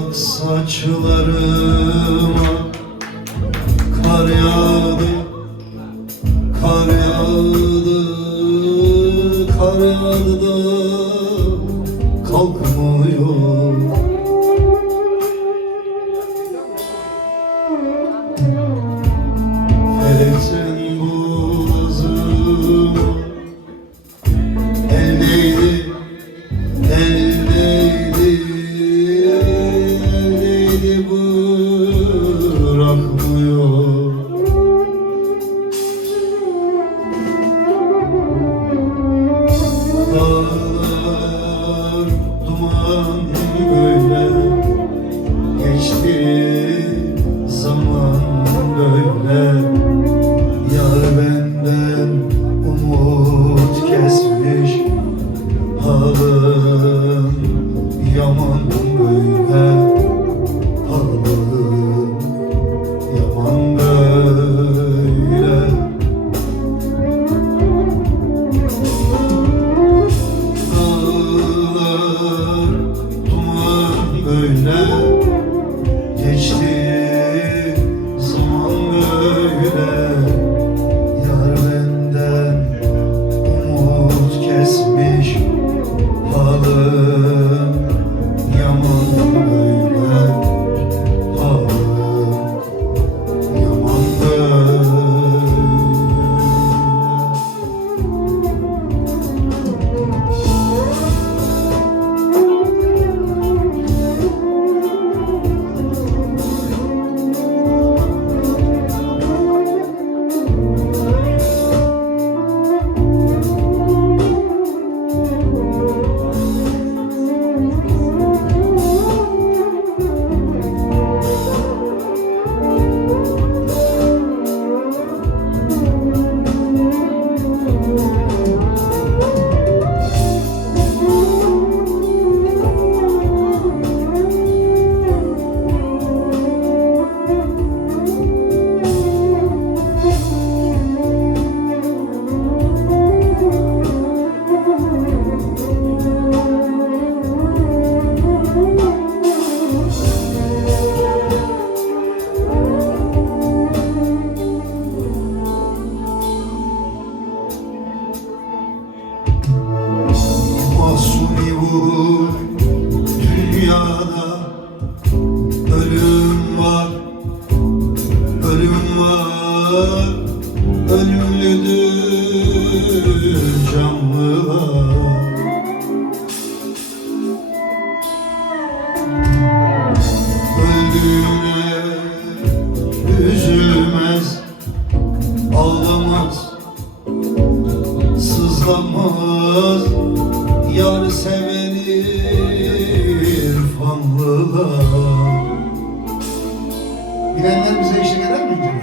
Ak saçlarıma kar yağdı, kar yağdı, kar yağdı da kalkmıyor. Felekten boğazım eldeydi, eldeydi, eldeydi, bırakmıyor. Dağlar duman böyle, geçti zaman böyle. Yar benden umut kesmiş, halım yaman böyle, halım yaman böyle. Dağlar duman böyle, geçti zaman böyle. Yar benden umut kesmiş, halım yaman böyle, halım yaman böyle. Mahsuni bu dünyada ölüm var, ölüm var, ölümlüdür canlılar. Öldüğüne üzülmez, ağlamaz, sızlamaz. Yar seveni irfanlılar. Bilenler bize eşlik eder mi?